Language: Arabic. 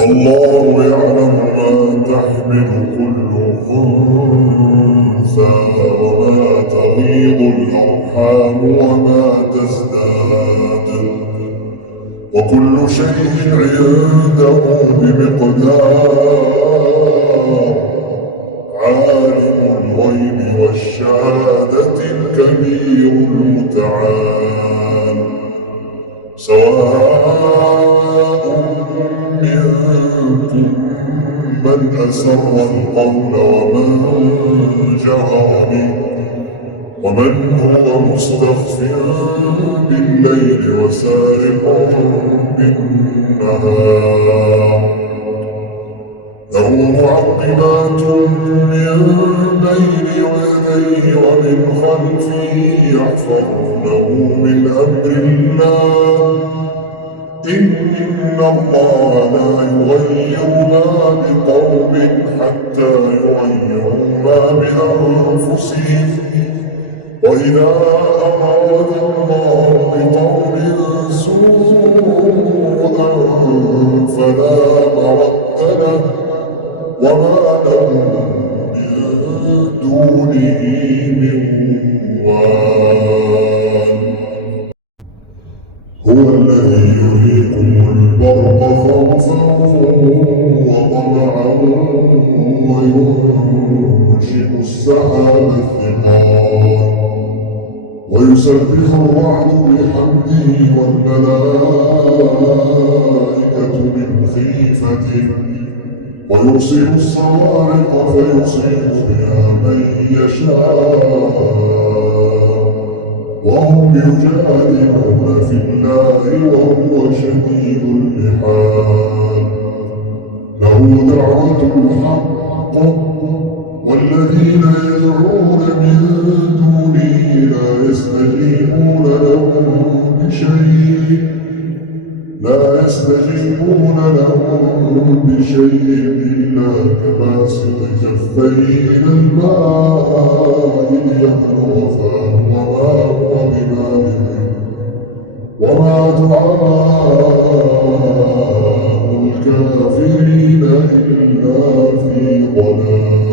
الله يعلم ما تحمل كل أنثى وما تغيض الأرحام وما تزداد، وكل شيء عنده بمقدار. عالم الغيب والشهادة الكبير المتعال. سواء منكم من أسر القول ومن جهر به، ومن هو مستخف بالليل وسارق بالنهار. له معقبات من بين يديه ومن خلفه يحفظونه من أمر الله. إن الله لا يغير ما بقوم حتى يغيروا ما بأنفسهم، وإذا أراد الله بقوم سوءا فلا مرد له، وما لهم من دونه من وال. هو الذي يريكم البرق خوفا وطمعا وينشئ السحاب الثقال، ويسبح الرعد بحمده والملائكة من خيفته، ويرسل الصواعق فيصيب بها من يشاء، وهم يجادلون في الله وهو شديد المحال. له دعوة الحق، والذين يدعون من دونه لا يستجيبون لهم بشيء إلا كباسط كفيه إلى الماء ليبلغ فاه وما هو ببالغه، وما دعاء الكافرين إلا في ضلال.